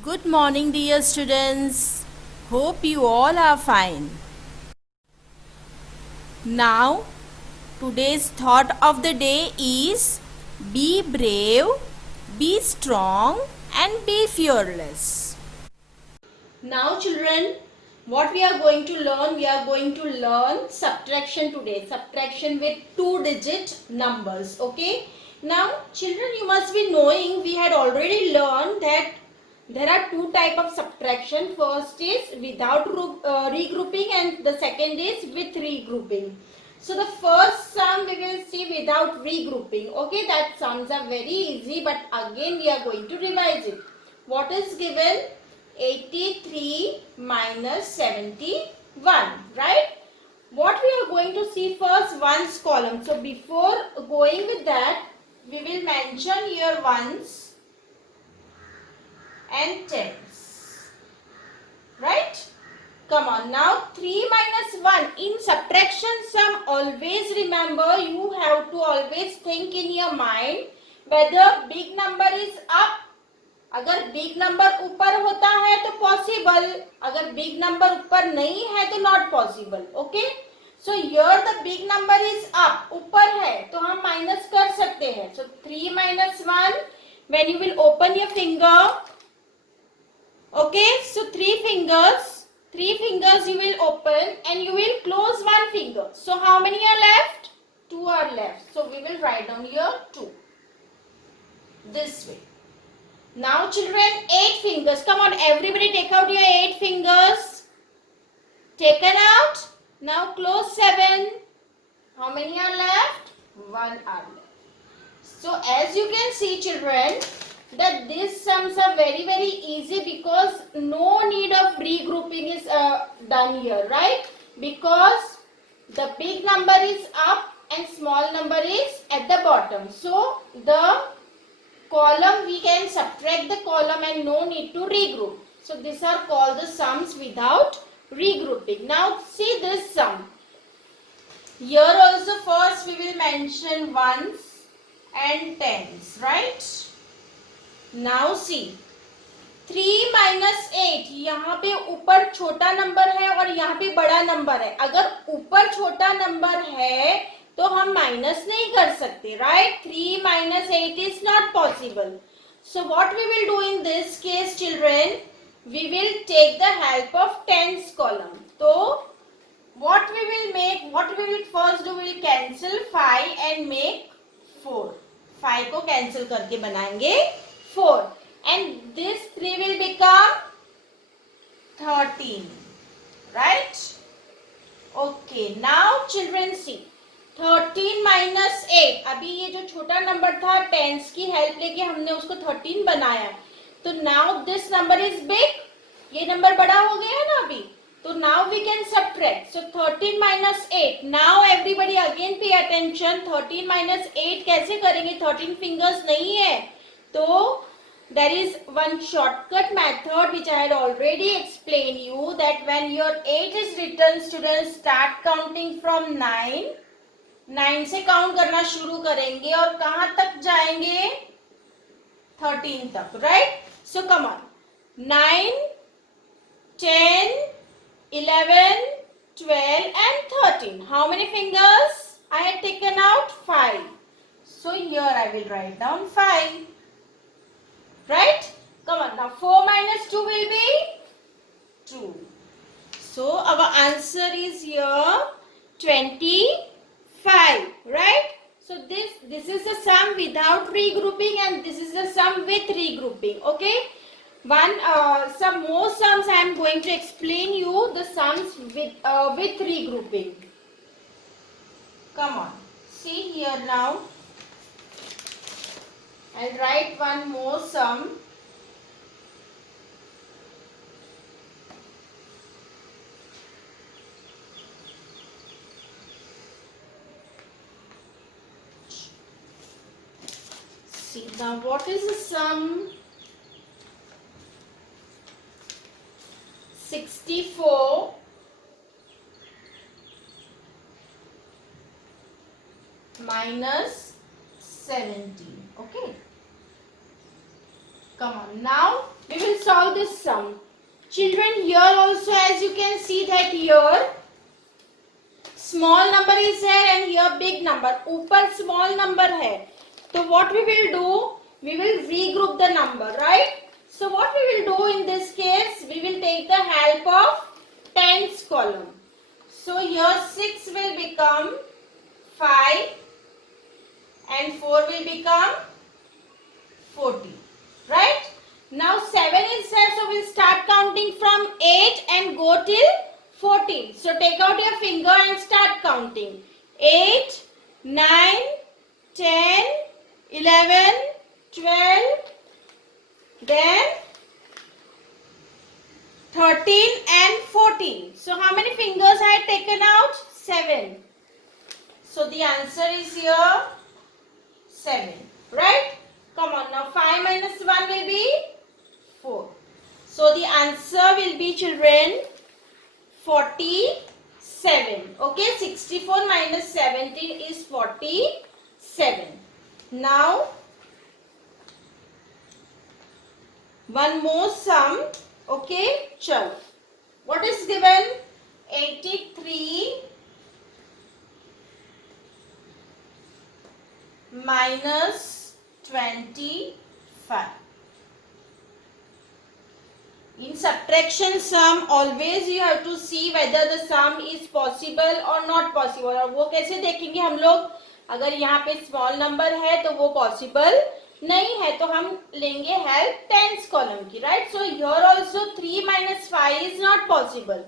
Good morning, dear students. Hope you all are fine. Now, today's thought of the day is be brave, be strong, and be fearless. Now, children, what we are going to learn? We are going to learn subtraction today. Subtraction with 2-digit numbers. Okay. Now, children, you must be knowing we had already learned that there are two type of subtraction. First is without regrouping and the second is with regrouping. So the first sum we will see without regrouping. Okay, that sums are very easy, but again we are going to revise it. What is given? 83 minus 71, right? What we are going to see first, ones column. So before going with that, we will mention here ones and tens, right? Come on, now 3 minus 1. In subtraction sum, always remember, you have to always think in your mind whether big number is up. अगर big number ऊपर होता है तो possible, अगर big number ऊपर नहीं है तो not possible. Okay, so here the big number is up, ऊपर है तो हम माइनस कर सकते हैं. सो 3 minus 1, when you will open your finger, okay, so three fingers you will open and you will close one finger. So how many are left? 2 are left. So we will write down here 2, this way. Now children, 8 fingers. Come on, everybody take out your 8 fingers. Taken out. Now close 7. How many are left? 1 are left. So as you can see children, that these sums are very easy because no need of regrouping is done here, right? Because the big number is up and small number is at the bottom. So the column, we can subtract the column and no need to regroup. So these are called the sums without regrouping. Now see this sum. Here also first we will mention ones and tens, right? Now see 3 minus 8. यहाँ पे ऊपर छोटा number है और यहाँ पे बड़ा number है. अगर ऊपर छोटा नंबर है तो हम माइनस नहीं कर सकते, right? 3 minus 8 is not possible. So what we will do in this case children, we will take the help of tens column. So what we will first do, we will cancel 5 and make 4. 5 को cancel करके बनाएंगे 4 and this 3 will become 13, right? Okay, now children see 13 minus 8. अभी ये जो छोटा number था, tense की help लेके हमने उसको 13 बनाया. तो now this number is big. ये नंबर बड़ा हो गया है ना अभी. तो now we can subtract. So 13 minus 8. Now everybody again pay attention. 13 minus 8 कैसे करेंगे? 13 fingers नहीं है. तो there is one shortcut method which I had already explained you, that when your 8 is written, students start counting from 9. 9 से count करना शुरू करेंगे और कहां तक जाएंगे? 13 तक, right? So come on, 9, 10, 11, 12 and 13. How many fingers I had taken out? 5. So here I will write down 5, right? Come on, now 4 minus 2 will be 2. So our answer is here 25, right? So this is the sum without regrouping and this is the sum with regrouping. Okay, some more sums I am going to explain you, the sums with regrouping. Come on, see here now. I'll write one more sum. See now, what is the sum? 64 minus 17. Okay. Come on, now we will solve now this sum. Children, here also as you can see that here small number is here and here big number. ऊपर small number है. So what we will do? We will regroup the number, right? So what we will do in this case? We will take the help of tens column. So here 6 will become 5 and 4 will become 40, right? Now 7 is there, so we'll start counting from 8 and go till 14. So take out your finger and start counting. 8, 9, 10, 11, 12, then 13 and 14. So how many fingers I had taken out? 7. So the answer is here 7, right? Come on, now 5 minus 1 will be 4. So the answer will be, children, 47. Okay, 64 minus 17 is 47. Now, one more sum. Okay, chalo. What is given? 83 minus 25. In subtraction sum, always you have to see whether the sum is possible or not possible. और वो कैसे देखेंगे हम लोग? अगर यहाँ पे small number है तो वो possible नहीं है तो हम लेंगे help tens column की, right? So here also 3 minus 5 is not possible.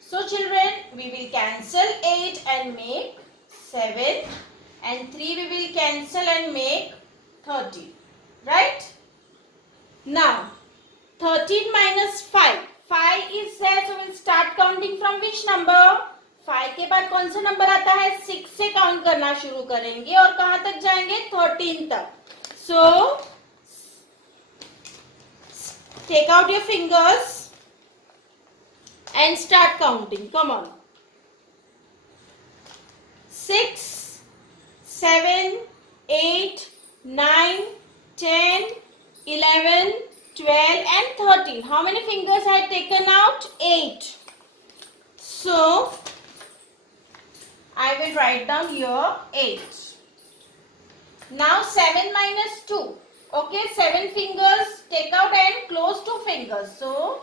So children, we will cancel 8 and make 7, and 3 we will cancel and make 13, right? Now 13 minus 5. 5 is there, so we'll start counting from which number? 5 के बाद कौन सा number आता है? 6 से count करना शुरू करेंगे और कहां तक जाएंगे? 13 तक. So take out your fingers and start counting. Come on. 6, 7, 8, 9, 10, 11, 12 and 13. How many fingers I had taken out? 8. So I will write down here 8. Now 7 minus 2. Okay, 7 fingers, take out and close 2 fingers. So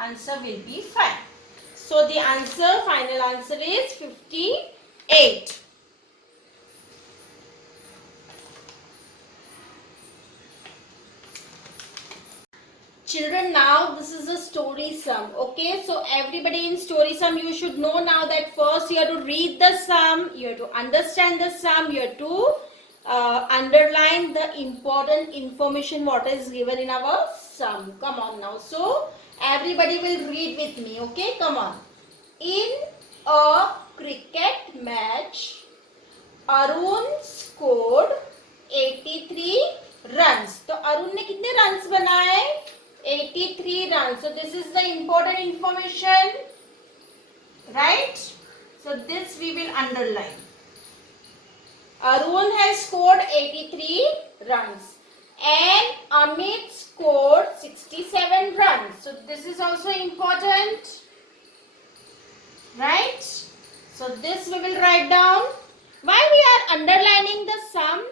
answer will be 5. So the answer, final answer is 58. Children, now this is a story sum. Okay, so everybody in story sum, you should know now that first you have to read the sum, you have to understand the sum, you have to underline the important information what is given in our sum. Come on now. So everybody will read with me. Okay, come on. In a cricket match, Arun scored 83 runs. तो अरुण ने कितने runs बनाए? 83 runs. So this is the important information, right? So this we will underline. Arun has scored 83 runs and Amit scored 67 runs. So this is also important, right? So this we will write down. Why we are underlining the sum?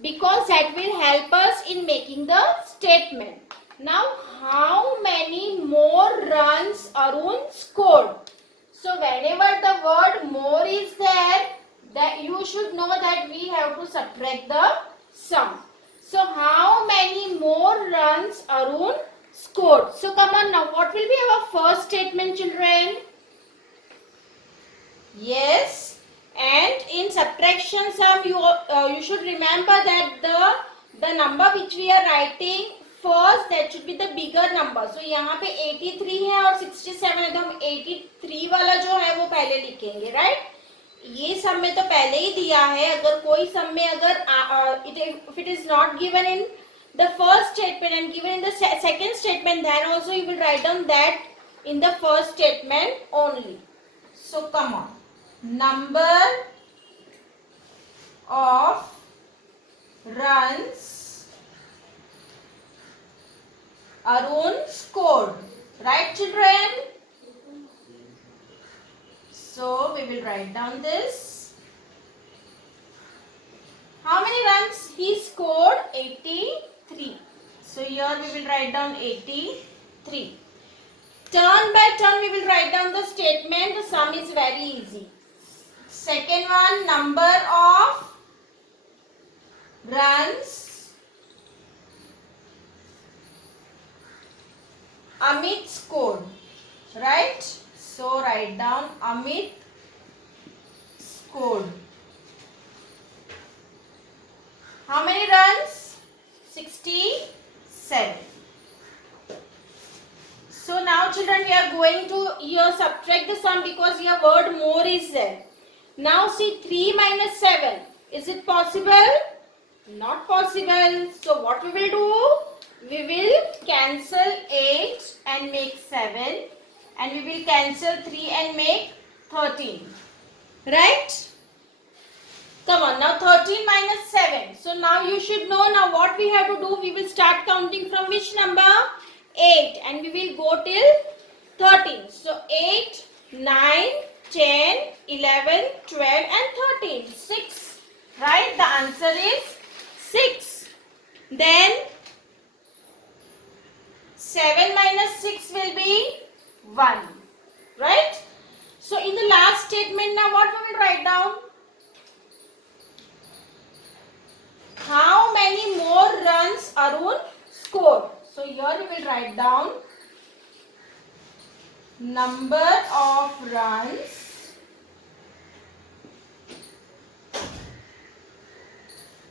Because that will help us in making the statement. Now, how many more runs Arun scored? So whenever the word more is there, that you should know that we have to subtract the sum. So how many more runs Arun scored? So come on now, what will be our first statement, children? Yes, and in subtraction sum you should remember that the number which we are writing first, that should be the bigger number. So यहाँ पे 83 है और 67 है तो हम 83 वाला जो है वो पहले लिखेंगे, right? ये सम में तो पहले ही दिया है. अगर कोई सम में अगर if it is not given in the first statement and given in the second statement, then also you will write down that in the first statement only. So come on. Number of runs Arun scored. Right, children? So we will write down this. How many runs he scored? 83. So here we will write down 83. Turn by turn we will write down the statement. The sum is very easy. Second one, number of runs Amit scored. Right? So write down Amit scored. How many runs? 67. So now children, we are going to here subtract the sum because here word more is there. Now see 3 minus 7. Is it possible? Not possible. So what we will do? We will cancel 8 and make 7. And we will cancel 3 and make 13. Right? Come on, now 13 minus 7. So now you should know now what we have to do. We will start counting from which number? 8. And we will go till 13. So 8, 9, 10, 11, 12 and 13. 6. Right? The answer is 6. Then 7 minus 6 will be 1. Right? So in the last statement now what we will write down? How many more runs Arun scored? So here we will write down number of runs.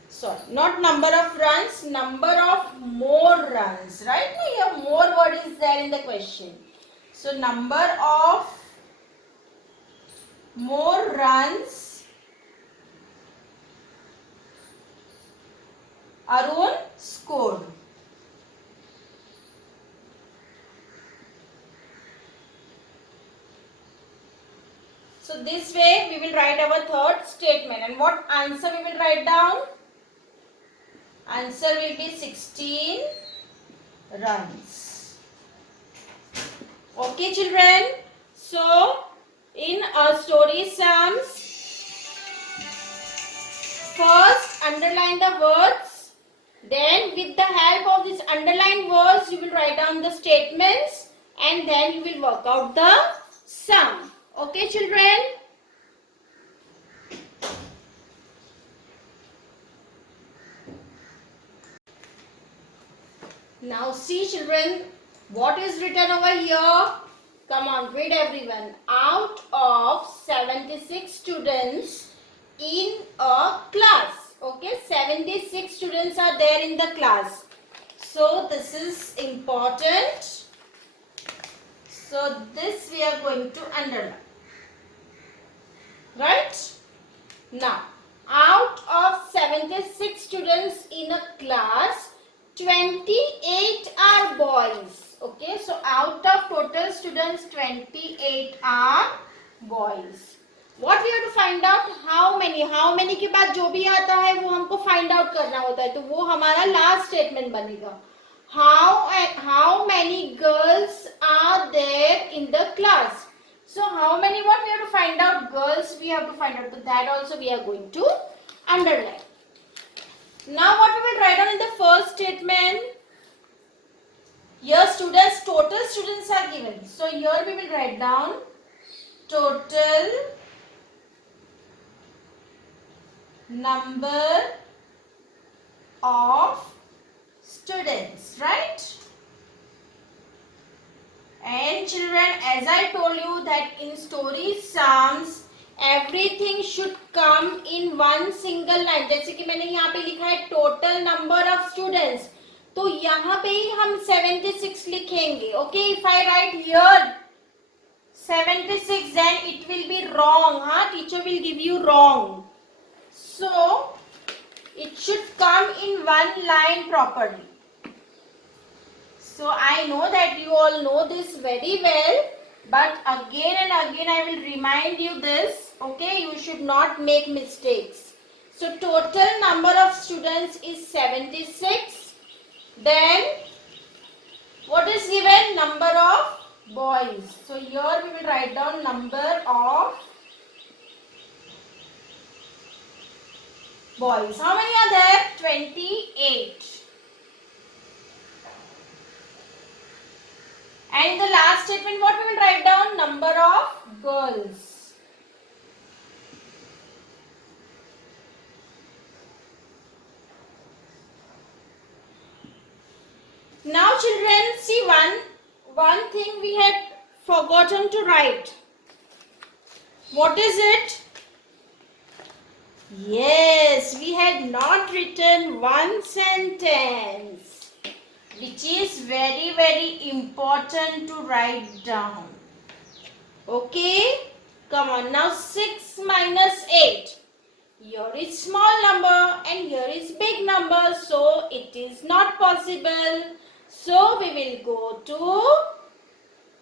Sorry, not number of runs, number of more runs. Right? Here more word is there in the question. So number of more runs Arun scored. So this way we will write our third statement. And what answer we will write down? Answer will be 16 runs. Okay children. So in our story sums, first underline the words. Then with the help of these underlined words, you will write down the statements and then you will work out the sum. Okay children? Now see children, what is written over here? Come on, read everyone. Out of 76 students in a class. Okay, 76 students are there in the class. So this is important. So this we are going to underline. Right? Now, out of 76 students in a class, 28 are boys. Okay, so out of total students, 28 are boys. What we have to find out? How many के बाद जो भी आता है वो हमको find out करना होता है, तो वो हमारा last statement बनेगा. How many girls are there in the class? So how many, what we have to find out? Girls we have to find out. So that also we are going to underline. Now what we will write down in the first statement? Here students, total students are given. So here we will write down total number of students, right? And children, as I told you that in story sums everything should come in one single line. जैसे कि मैंने यहाँ पे लिखा है total number of students, तो यहाँ पे ही हम 76 लिखेंगे. Okay, if I write here 76, then it will be wrong. हाँ, teacher will give you wrong. So it should come in one line properly. So I know that you all know this very well, but again and again I will remind you this. Okay, you should not make mistakes. So total number of students is 76. Then What is given? Number of boys. So here we will write down number of boys. How many are there? 28. And in the last statement, what we will write down? Number of girls. Now children, see one thing we had forgotten to write. What is it? Yes, we had not written one sentence, which is very, very important to write down. Okay? Come on, now 6 minus 8. Here is small number and here is big number, so it is not possible. So we will go to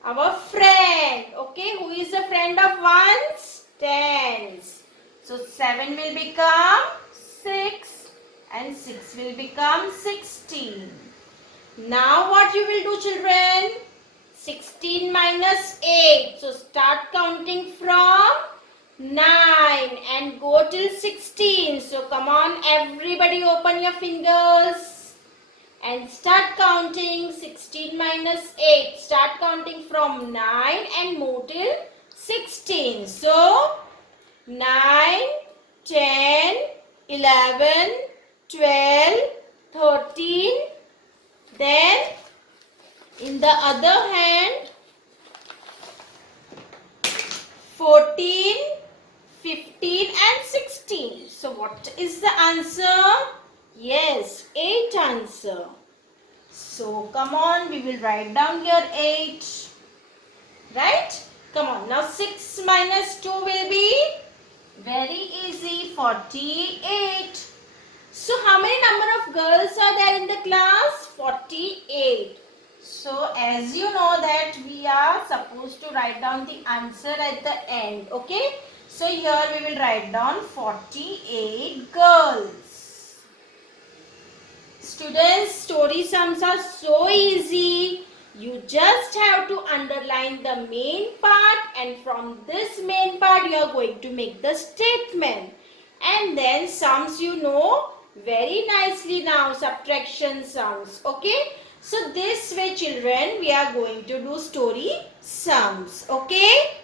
our friend. Okay, who is a friend of ones? Tens. So 7 will become 6 and 6 will become 16. Now what you will do children? 16 minus 8. So start counting from 9 and go till 16. So come on everybody, open your fingers and start counting. 16 minus 8. Start counting from 9 and move till 16. So 9, 10, 11, 12, 13. Then in the other hand 14, 15 and 16. So what is the answer? Yes, 8 answer. So come on, we will write down here 8. Right? Come on. Now 6 minus 2 will be very easy, 48. So how many number of girls are there in the class? 48. So as you know that we are supposed to write down the answer at the end. Okay? So here we will write down 48 girls. Students, story sums are so easy. You just have to underline the main part and from this main part you are going to make the statement. And then sums you know very nicely now, subtraction sums. Okay? So this way children we are going to do story sums. Okay?